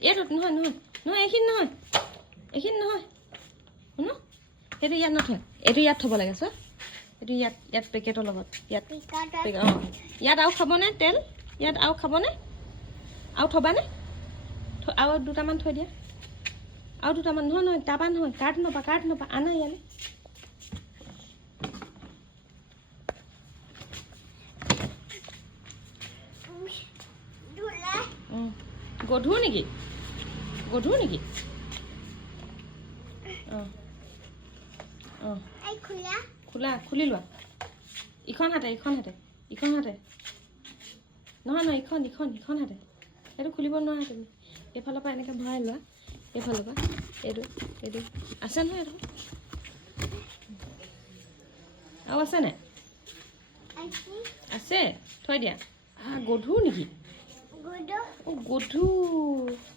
এইটোত নহয় নহয় নহয় এইখিনি নহয় এইখিনি নহয় শুনো সেইটো ইয়াত নথয় এইটো ইয়াত থ'ব লাগে চোৱা এইটো ইয়াত ইয়াত পেকেটৰ লগত ইয়াত অঁ ইয়াত আৰু খাবনে তেল ইয়াত আৰু খাবনে আৰু থ'বানে আৰু দুটামান থৈ দিয়া আৰু দুটামান নহয় নহয় তাৰপৰা নহয় কাৰ্ড নপা আনা ইয়ালৈ গধুৰ নেকি অঁ অঁ খুলি লোৱা ইখন হাতে নহয় ইখন হাতে সেইটো খুলিব নোৱাৰা তুমি এইফালৰ পৰা এনেকৈ ভৰাই লোৱা এইফালৰ পৰা এইটো আছে নহয় এইটো আৰু আছে নাই আছে থৈ দিয়া গধুৰ নেকি গধুৰ